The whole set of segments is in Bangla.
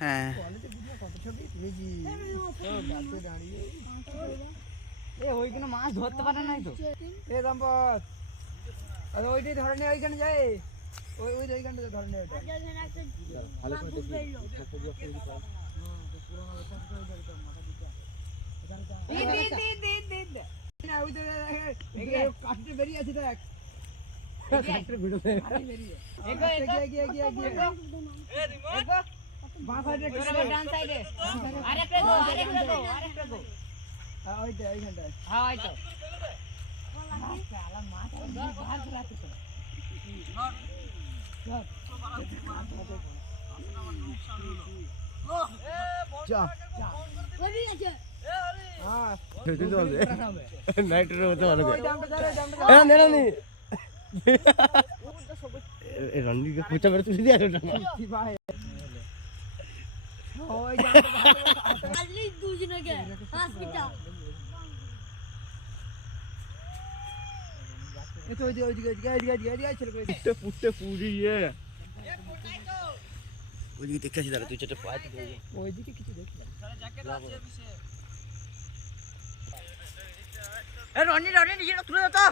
হ্যাঁ ওইখানে মাছ ধরতে পারে নাই তো এ সম্পদ আরে ওইটাই ধরে নে ওইখানে যায় ওই ওইখানটা ধরে নে ওইটা ভালো করে দেখি না ওই তো কাটতে বেরিয়ে আছে দেখ কাটতে ভিডিওতে বেরিয়ে এগো বাঁ সাইডে ডান সাইডে আরেকটা গো ওইটা ওইখানটা হ্যাঁ ওই তো রণবীরকে খোঁচা মেরে তুলে দিয়ে ওইদিকে দেখতেছি দাঁড়া তুই চারটে পায়ে ওইদিকে কিছু দেখলাম রনি নিজেটা তুলে দাও তো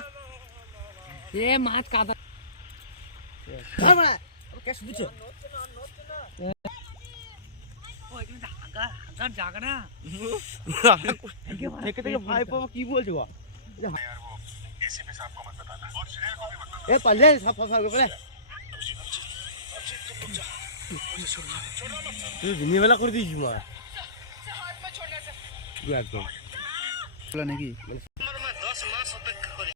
এ মাছ কাদা ক্যাশ বুঝছো জায়গা না থেকে থেকে ভাই পাবো কি বলছো এ পাল্লে সাফ সাফ করে তুই দিনেবেলা করে দিয়েছিস মার একদম নাকি